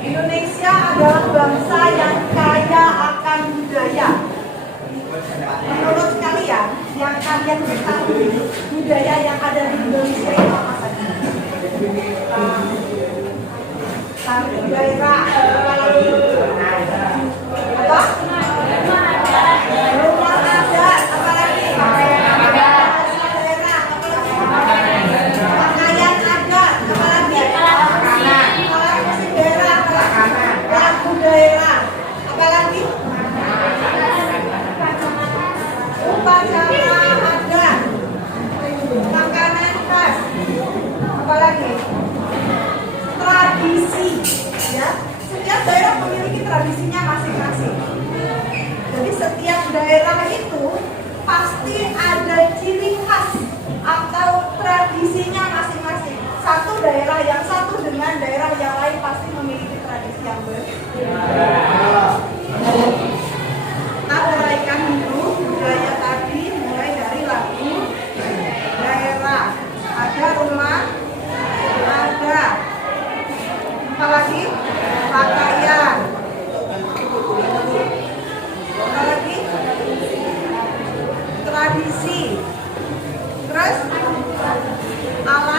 Indonesia adalah bangsa yang kaya akan budaya. Menurut kalian, yang kalian ketahui budaya yang ada di Indonesia itu apa saja? Tari daerah, apa? Rumah adat, apa lagi? Daerah, pakaian adat, apa lagi? Musik daerah, lagu daerah, apa lagi? Upacara adat, makanan khas, apa lagi? Tradisi, ya. Setiap daerah memiliki tradisinya masing-masing. Jadi setiap daerah itu pasti ada ciri khas atau tradisinya masing-masing. Satu daerah yang satu dengan daerah yang lain pasti memiliki tradisi yang berbeda. Kita uraikan dulu budaya tadi, mulai dari lagu daerah. Ada rumah, ada apa lagi? Pakaian. Apa lagi? Tradisi. Terus alat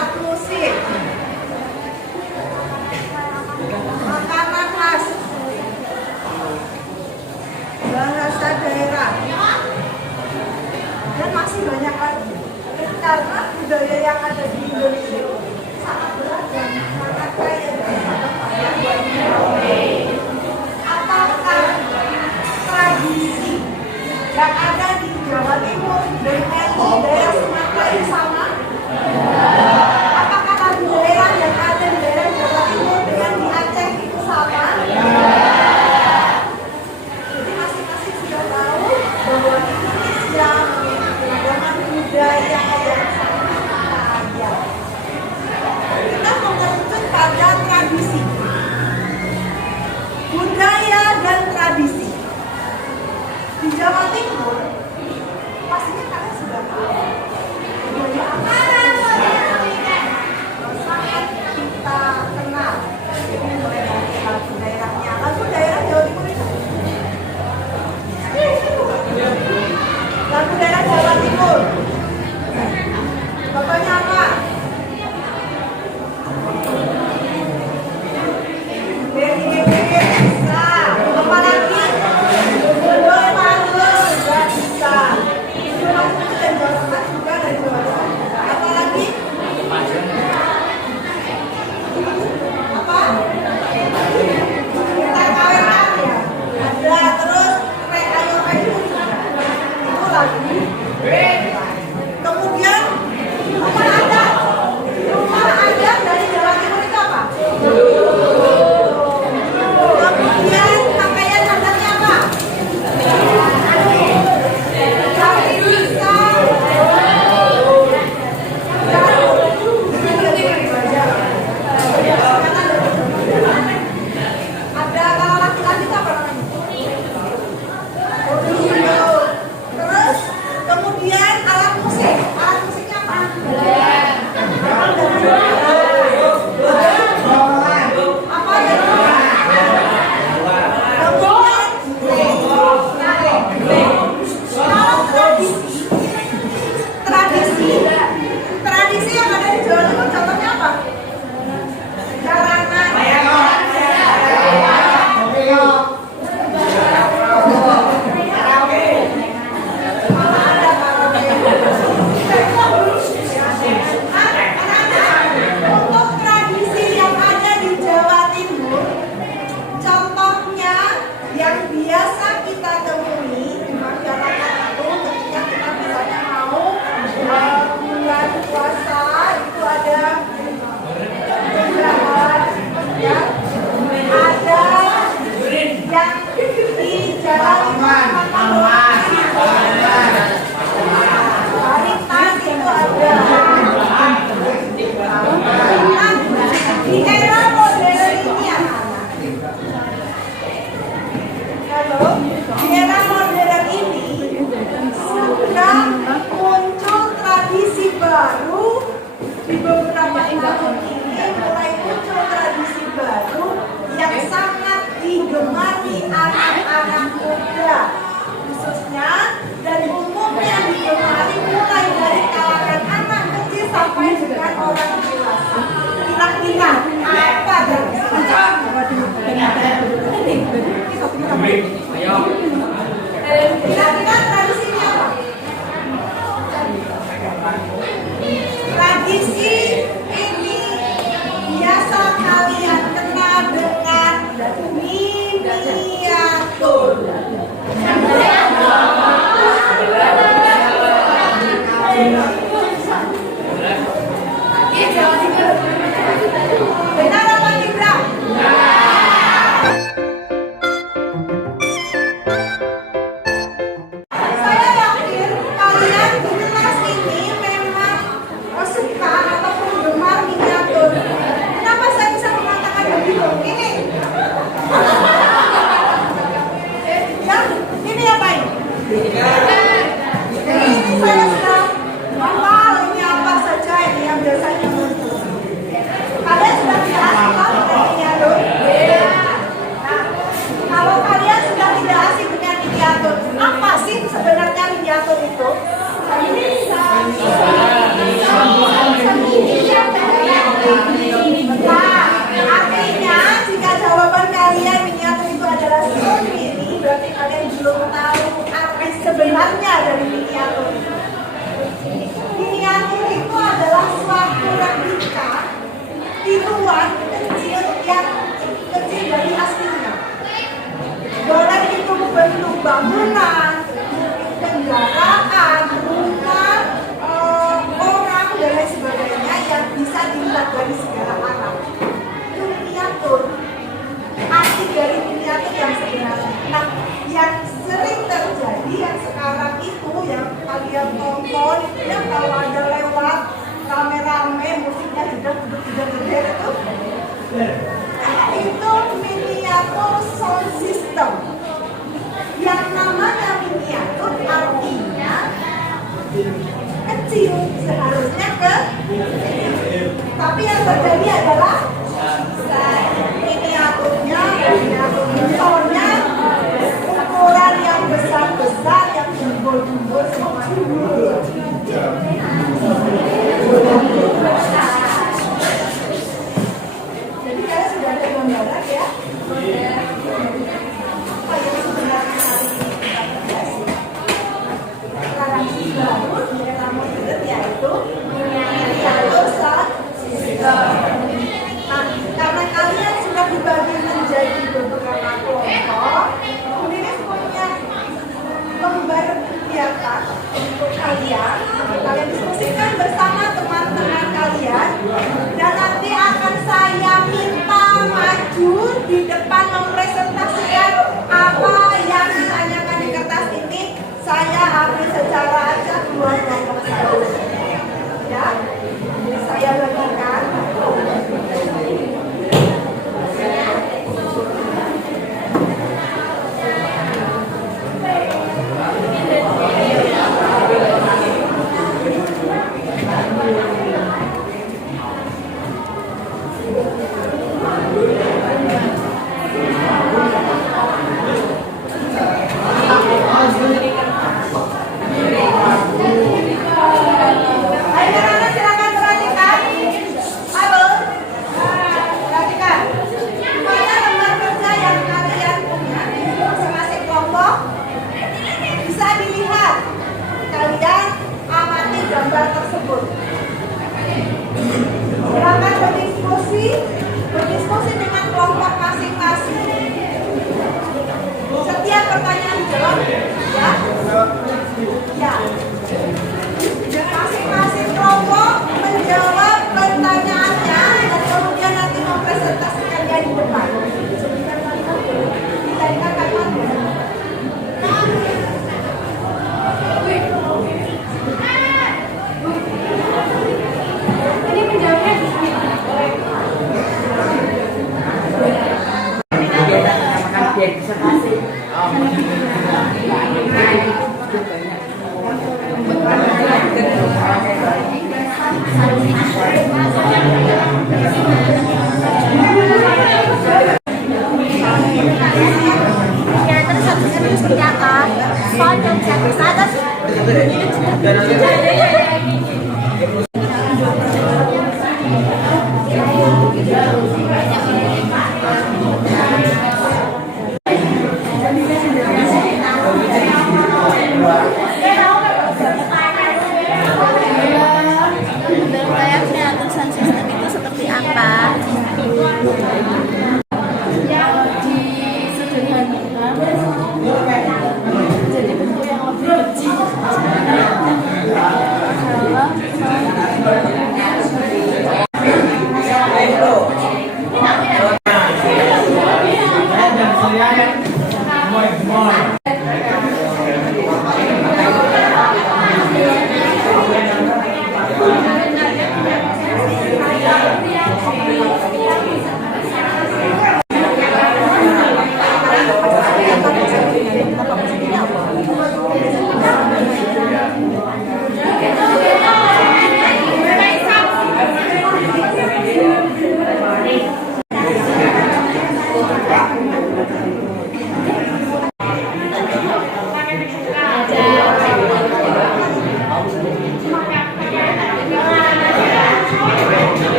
tahun ini mulai muncul tradisi baru yang sangat digemari anak-anak muda, khususnya dan umumnya digemari mulai dari kalangan anak kecil sampai dengan orang dewasa. Kira-kira apa kira-kira tradisinya apa? Tradisi ini biasa kalian kenal dengan miniatur. Benar apa tidak? Saya yakin kalian di kelas ini memang suka atau penggemar miniatur. Kenapa saya bisa mengatakan begitu? Ini. Ya, ini apa ini? Ini saya sudah hafal ini apa saja ini yang biasanya muncul. Kalian sudah tidak asing kan dengan miniatur? Nah, kalau kalian sudah tidak asing dengan miniatur, apa sih sebenarnya miniatur itu? Nah, artinya jika jawaban kalian miniatur itu adalah sendiri, berarti kalian belum tahu arti sebenarnya dari miniatur. Miniatur itu adalah suatu replika tiruan kecil yang kecil dari aslinya. Boleh itu bentuk bangunan, kendaraan, rumah, orang dan lain sebagainya yang bisa dilihat dari segala arah. Itu miniatur. Arti dari miniatur yang sebenarnya. Nah, yang sering terjadi yang sekarang itu yang kalian tonton itu ya kalau ada lewat rame-rame musiknya juga gede itu miniatur sound system. Yang namanya miniatur artinya kecil, seharusnya tapi yang terjadi adalah miniaturnya soundnya ukuran yang besar-besar, yang jumbo-jumbo semua. Jadi kalian sudah ada gambaran ya? Apa yang sebenarnya hari ini kita bahas? Tradisi baru di era modern yaitu miniatur sound system. Nah, karena kalian sudah dibagi menjadi beberapa kelompok, kemudian punya lembar kegiatan untuk kalian diskusikan bersama teman-teman kalian, dan nanti akan saya minta maju di depan mempresentasikan apa yang ditanyakan di kertas ini. Saya ambil secara acak dua kelompok saja, ya. Saya bagikan.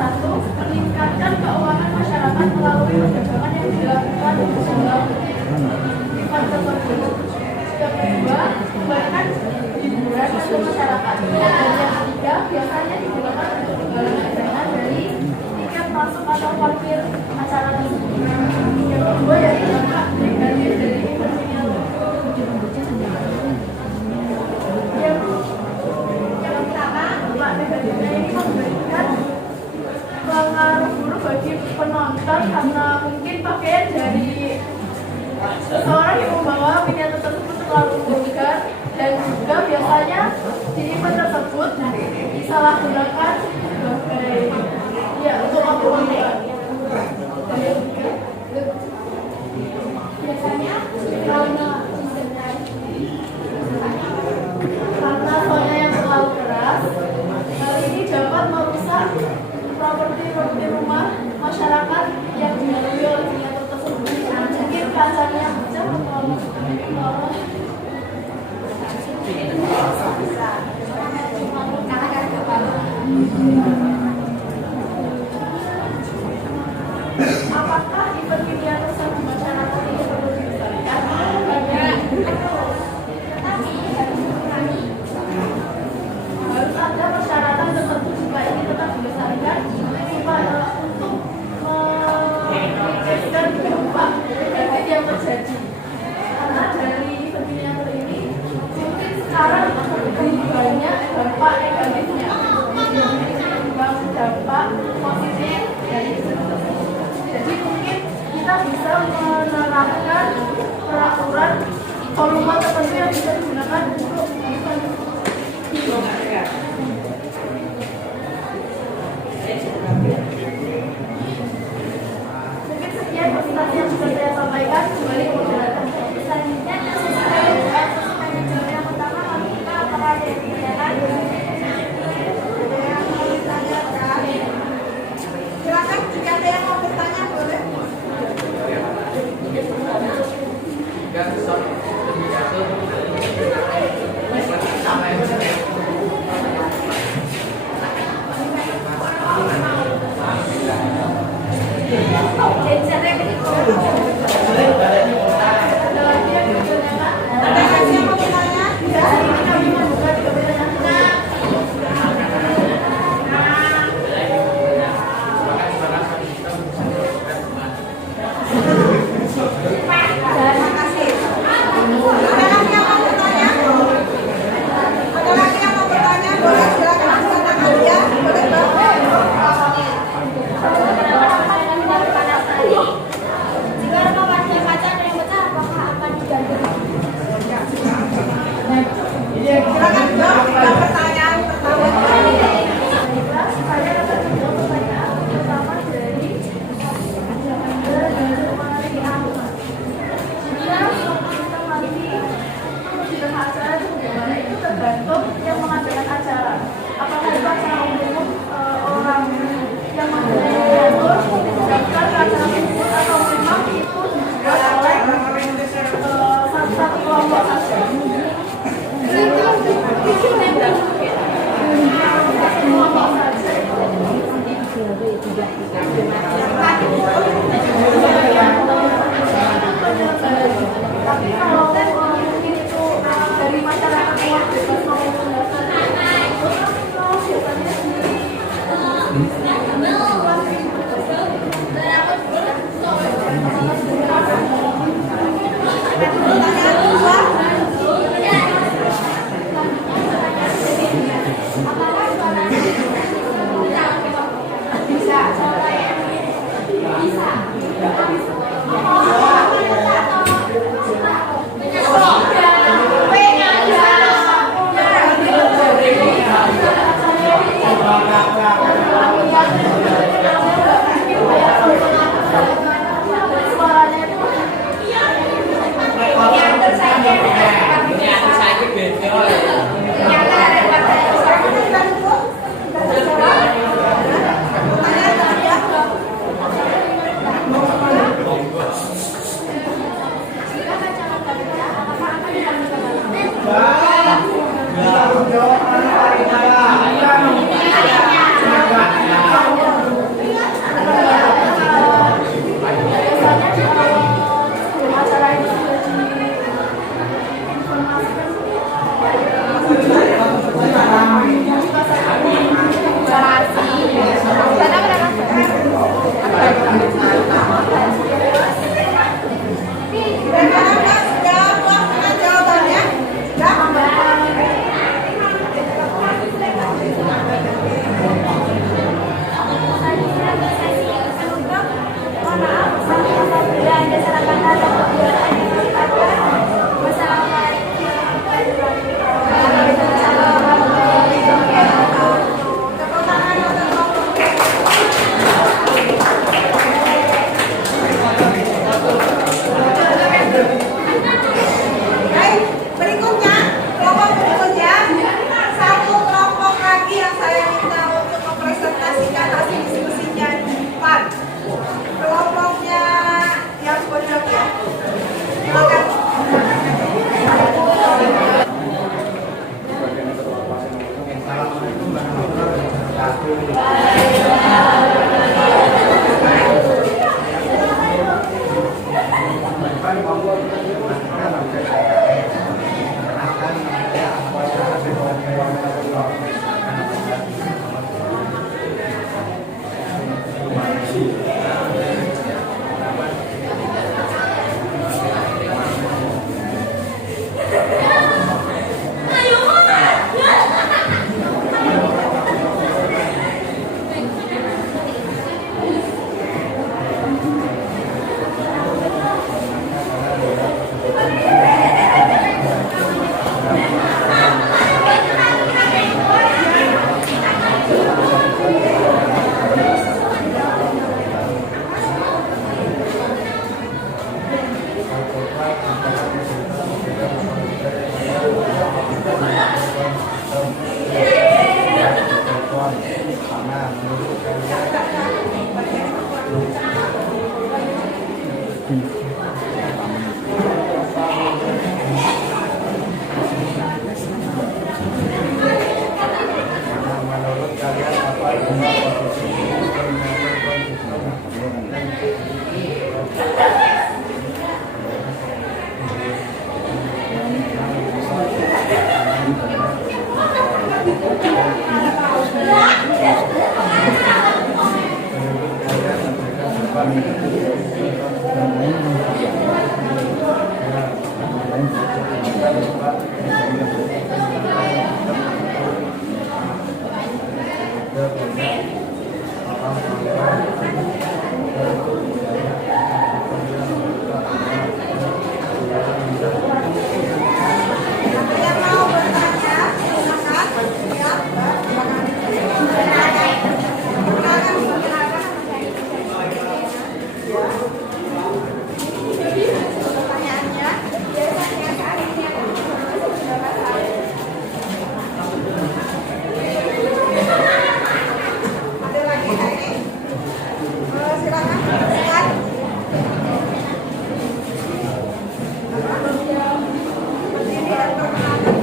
Satu, meningkatkan keuangan masyarakat melalui perdagangan yang dilakukan dalam event tersebut. Yang kedua, memberikan hiburan untuk masyarakat. Dan yang ketiga, biasanya digunakan untuk penggalangan dana dari tiket masuk atau parkir acara tersebut. Yang kedua, yaitu dampak negatif dari event ini. Yang pertama, dampak negatifnya ini memberikan pengaruh buruk bagi penonton karena mungkin pakaian dari seseorang yang membawa miniatur tersebut terlalu vulgar, dan juga biasanya di event tersebut disalahgunakan sebagai untuk keperluan. Biasanya karena soalnya yang terlalu keras, hal ini dapat merusak properti rumah masyarakat yang dilalui oleh miniatur tersebut. Mungkin kacanya pecah apakah event miniatur sama masyarakat ini perlu dilestarikan? Harus ada persyaratan tertentu supaya ini tetap dilestarikan untuk meningkatkan dampak negatif yang terjadi. Karena dari event miniatur ini mungkin sekarang lebih banyak dampak negatifnya dibanding dampak positif dari event tersebut. Jadi mungkin kita bisa menerapkan peraturan volume tertentu yang bisa digunakan untuk event ini. Mungkin sekian presentasi yang bisa saya sampaikan. Kembali ke moderator. Selanjutnya yang pertama kami kita apakah ada yang ditanyakan? Silakan jika ada yang mau bertanya boleh. Menurut kalian apa yang posisi Yang mau bertanya, silakan. Ya, Mbak. Pertanyaannya, ada lagi nggak ini? Silakan. Silakan. Berdiri dan perkenalkan.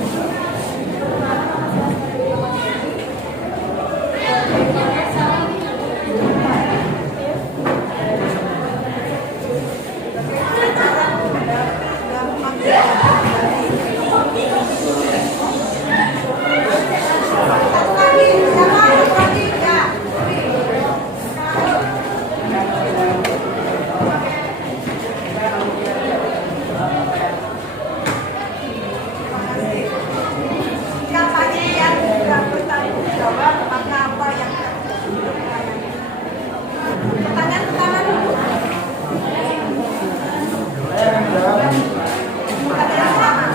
Siapanya yang sudah bertanggung jawab maka apa yang terjadi? Pertanyaan pertama dulu. Pertanyaan pertama.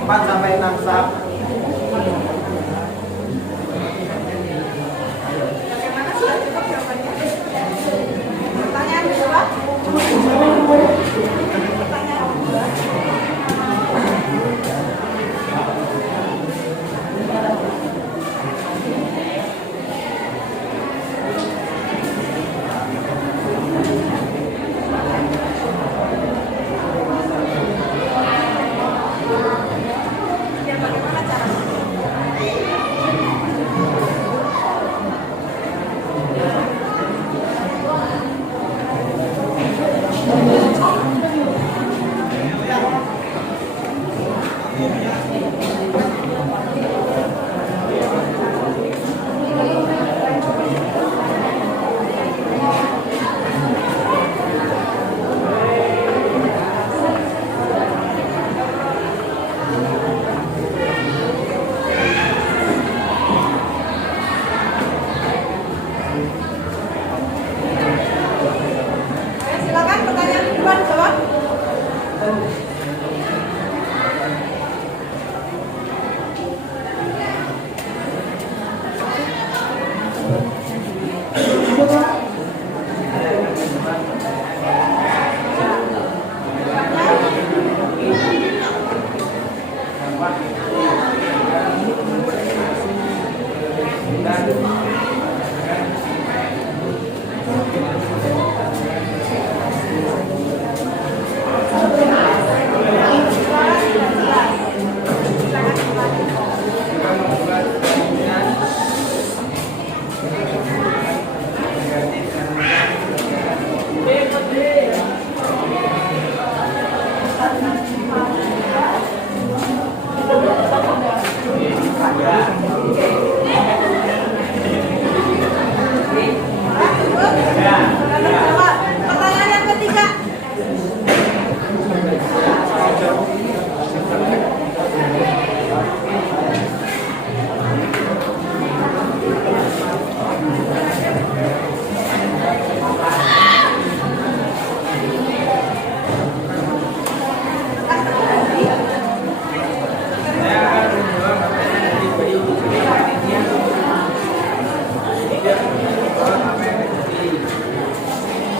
Empat sampai 6 sak. Bagaimana sudah cukup jawabannya? Pertanyaan kedua. Pertanyaan kedua. Ya, bagaimana caranya? Ayo, silakan pertanyaan kedua dijawab. Pertanyaan yang ketiga.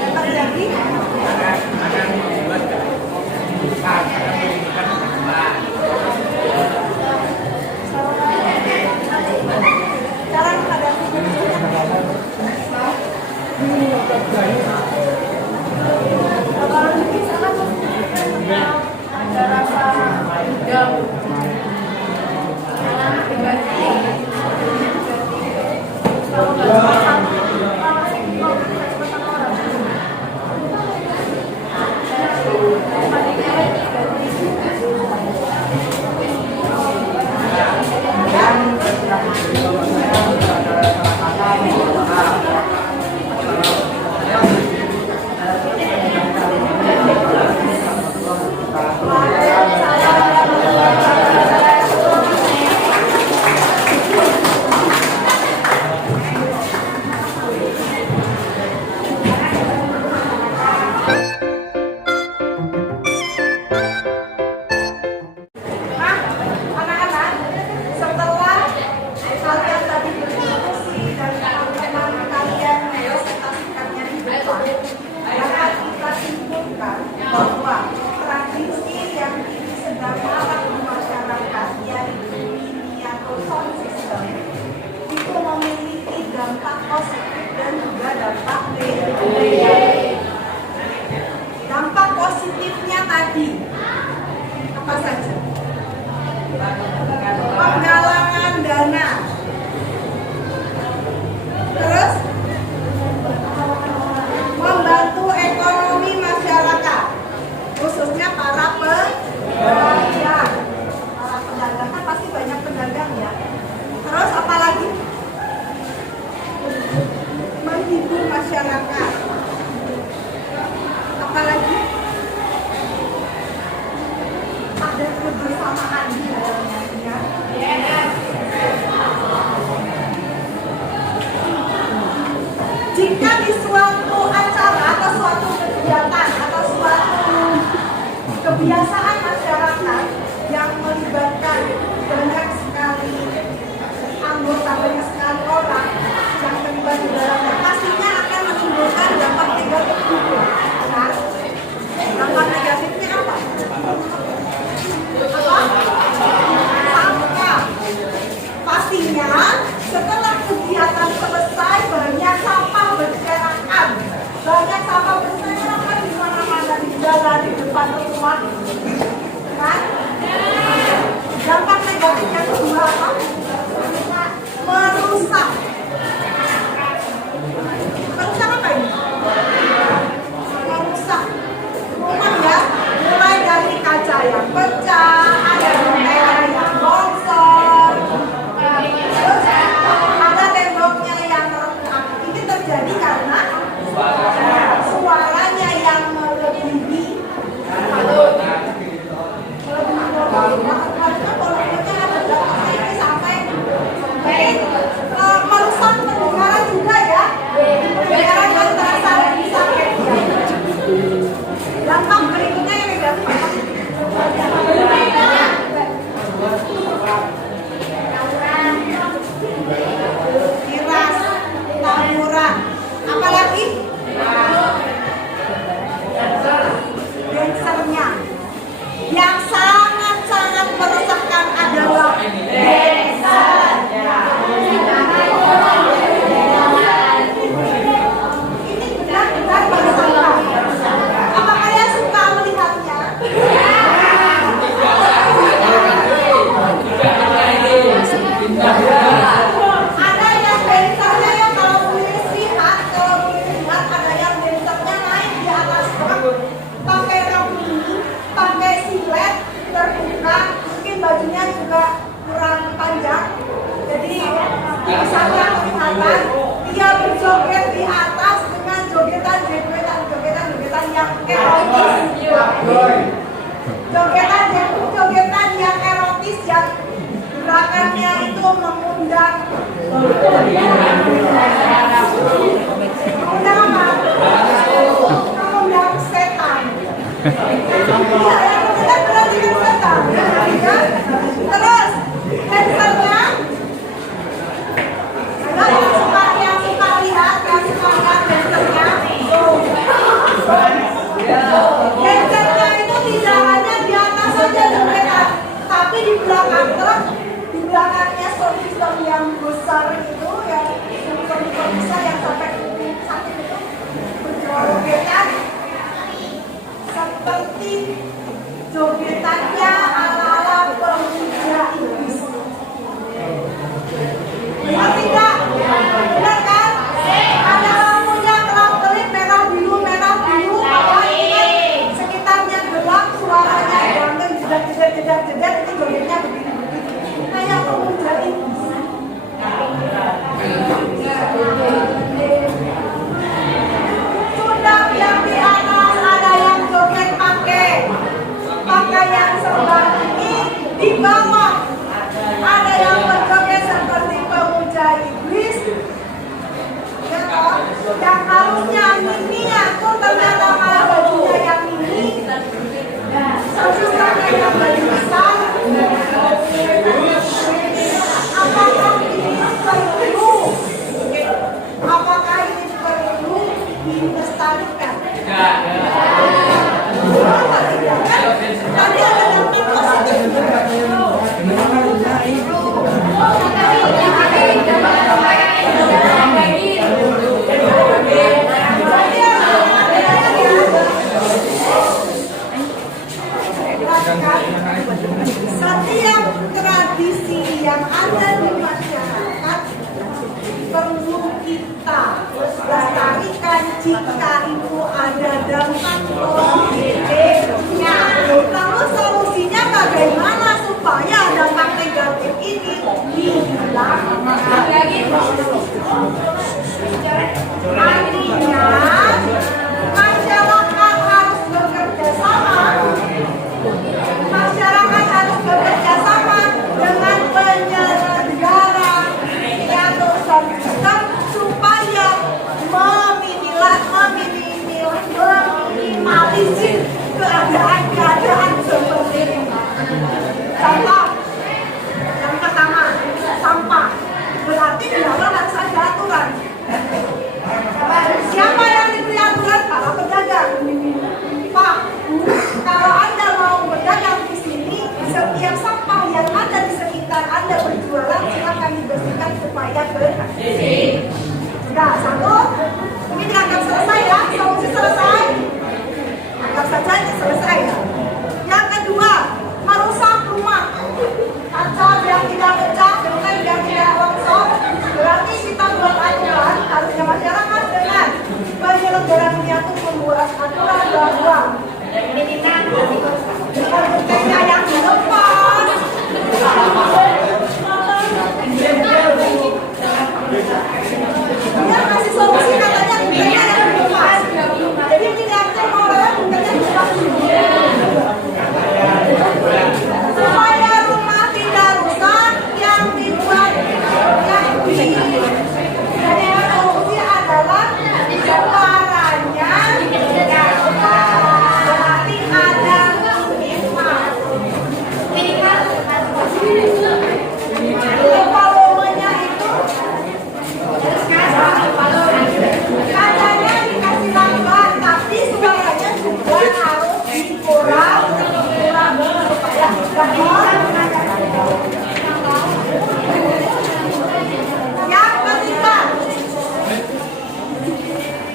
Yang terjadi dapat kita simpulkan bahwa tradisi yang kini sedang marak di masyarakat, yaitu miniatur sound system, itu memiliki dampak positif dan juga dampak negatif. Dampak positifnya tadi apa saja? Penggalangan dana, terus membantu ekonomi masyarakat, khususnya para pedagang. Para pedagang kan pasti banyak pedagang ya. Terus apa lagi? Menghibur masyarakat. Apalagi ada kebersamaan di dalamnya ya. Jika di suatu acara atau suatu kegiatan atau suatu kebiasaan masyarakat yang melibatkan banyak sekali anggota, banyak sekali orang yang terlibat di dalamnya, pastinya akan menimbulkan dampak negatif juga. Nah, dampak negatifnya apa? Sampah. Pastinya setelah kegiatan selesai banyak sampah berserakan. Banyak sampah berserakan di mana-mana, di jalan, di depan rumah. Kan? Dampak negatif yang kedua apa? Merusak. Merusak apa ini? Merusak rumah ya, mulai dari kaca yang pecah, ada jendela yang bocor, terus ada temboknya yang retak. Ini terjadi karena suaranya yang melebihi merusak pendengaran juga ya. Pendengaran yang terasa lebih sakit. Dampak berikutnya yang negatif. Miras, tawuran, apalagi dancernya. Yang sangat-sangat merusakkan adalah dancernya. Ini benar-benar merusakkan. Apa kalian suka melihatnya? Ada yang dancernya yang kalau boleh lihat ada yang dancernya naik di atas truk, pakai rok mini, pakai silet terbuka, mungkin bajunya juga kurang panjang, jadi misalnya kelihatan dia berjoget di atas dengan jogetan yang erotis, jogetan yang erotis yang gerakannya itu mengundang apa? Mengundang setan. Iya, yang kita berarti kan setan. Ya. Terus dancernya, ada yang suka lihat dancernya. Dancernya itu tidak hanya di atas saja jogetan, tapi di belakang truk, di belakangnya sound system yang besar itu, yang besar yang sampai sakit itu berjogetan seperti jogetannya ala-ala pemuja iblis. Benar tidak? Benar kan? Ada lampunya kelap-kelip merah biru, apalagi sekitarnya gelap, suaranya ganteng, jedat, itu jogetnya begini-begini. Kayak pemuja iblis. Sudah yang di atas ada yang joget pakai pakaian Tadi ada dampak positif. Setiap tradisi yang ada di masyarakat perlu kita lestarikan jika itu ada dampak positifnya. Lalu solusinya bagaimana supaya dampak negatif ini dihilangkan? Artinya masyarakat harus bekerja sama. Masyarakat harus bekerja sama dengan penyelenggara atau sistem supaya meminimalisir keadaan seperti ini. Contoh yang pertama, sampah. Berarti di dalam harus ada aturan. Siapa yang diberi aturan? Para pedagang. Pak, kalau Anda mau berdagang di sini, setiap sampah yang ada di sekitar Anda berjualan silakan dibersihkan supaya bersih. Sudah, satu. Ini dianggap selesai ya, solusi selesai. Anggap saja ini selesai ya. Yang kedua, merusak rumah. Kaca yang tidak pecah, dengan yang tidak longsor. Berarti kita buat aturan, harusnya masyarakat dengan penyelenggara itu membuat aturan bahwa kontennya yang dilepas. Dia kasih solusi katanya kontennya yang dilepas. Jadi ini diatur oleh kontennya dilepas. Supaya rumah tidak rusak, yang dibuat yang jadi solusi adalah caranya berarti ada volumenya itu katanya dikasih lambat, tapi suaranya juga harus dikurang supaya yang ketiga,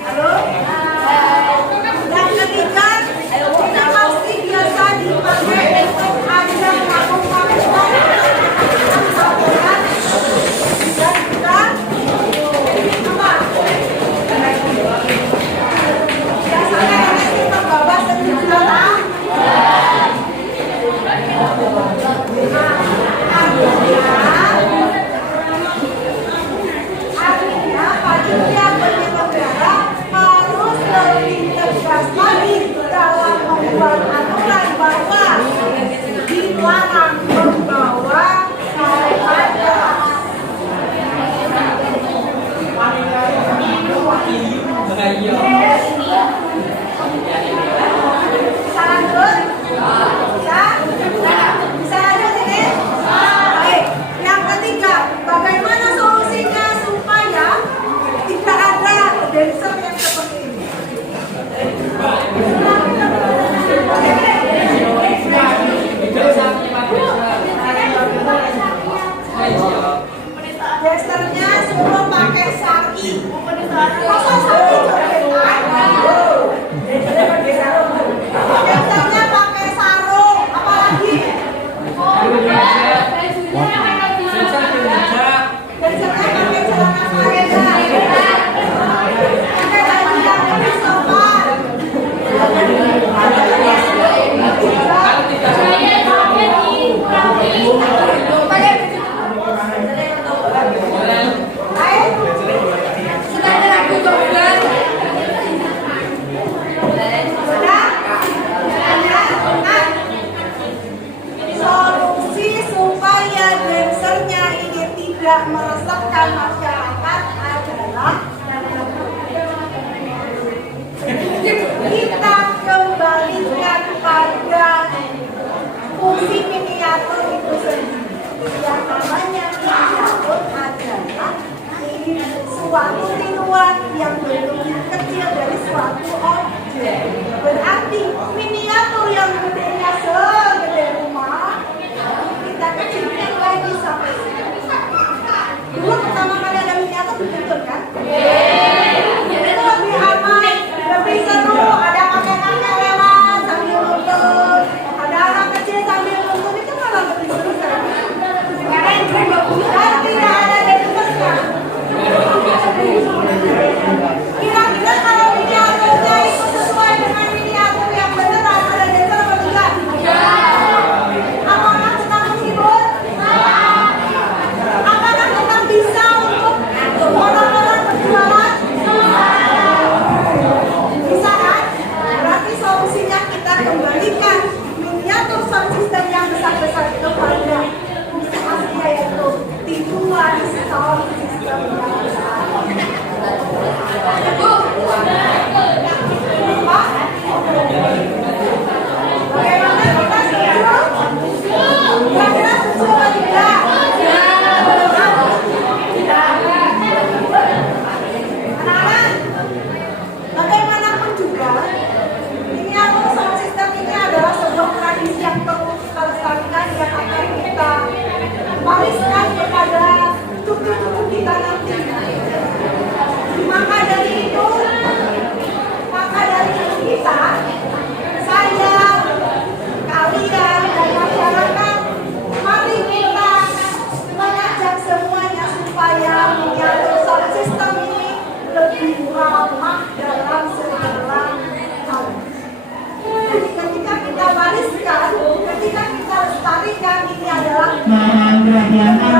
halo, yang ketiga ini pasti biasa dipakai untuk ajang lakukan dan juga biasanya ini kita bawa sendiri. Artinya panitia penyelenggara harus lebih tegas lagi dalam membuat aturan bahwa dilarang membawa minuman keras. Bisa lanjut? Bisa lanjut ini? Baik. Yang ketiga, bagaimana solusinya supaya tidak ada dancer yang seperti ini? Dancernya suruh pakai sari. Masa sari jogetan? Dancernya pakai sarung, apalagi? Dancernya pakai celana panjang. Pakai baju yang lebih sopan. Solusi supaya dancernya ini tidak meresahkan masyarakat adalah kita kembalikan pada fungsi miniatur itu sendiri. Yang namanya miniatur adalah suatu tiruan yang bentuknya kecil dari suatu objek.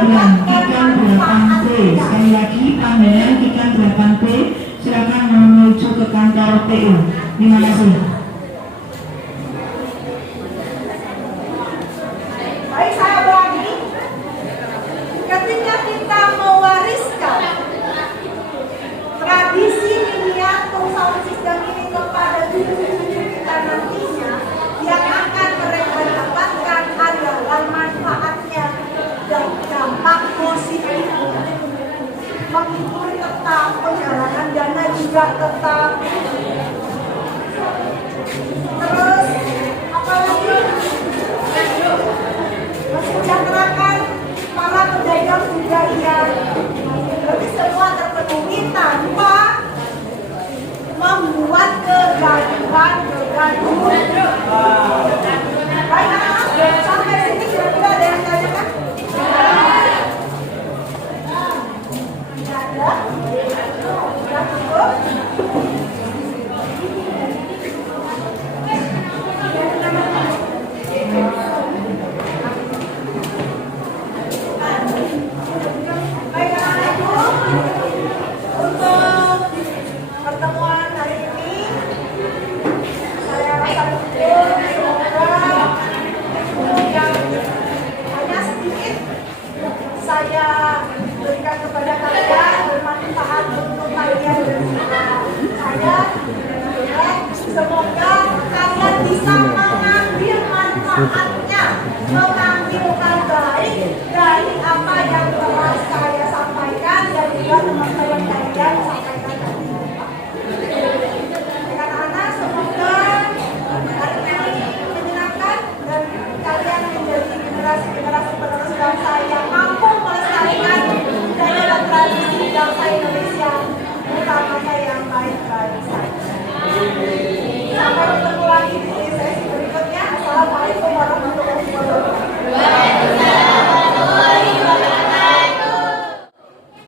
panggilan ikan 8B. Sekali lagi panggilan ikan 8B. Silakan menuju ke kantor PU. Terima kasih. Baik, saya ulangi. Ketika kita mewariskan tradisi miniatur sound system ini kepada cucu-cucu kita nantinya, yang akan mereka dapatkan adalah manfaatnya dan dampak positif. Menghibur tetap, penjarahan dana juga tetap. Terus apalagi mensejahterakan para pedagang budaya. Jadi semua terpenuhi tanpa membuat kegaduhan. Baik anak-anak, sampai sini kira-kira ada yang tanyakan? Tidak ada? Sudah cukup? Baik anak-anakku, untuk pertemuan hari ini saya rasa betul semoga yang hanya sedikit saya berikan kepada kalian bermanfaat untuk kalian dan juga saya. Semoga kalian bisa mengambil manfaat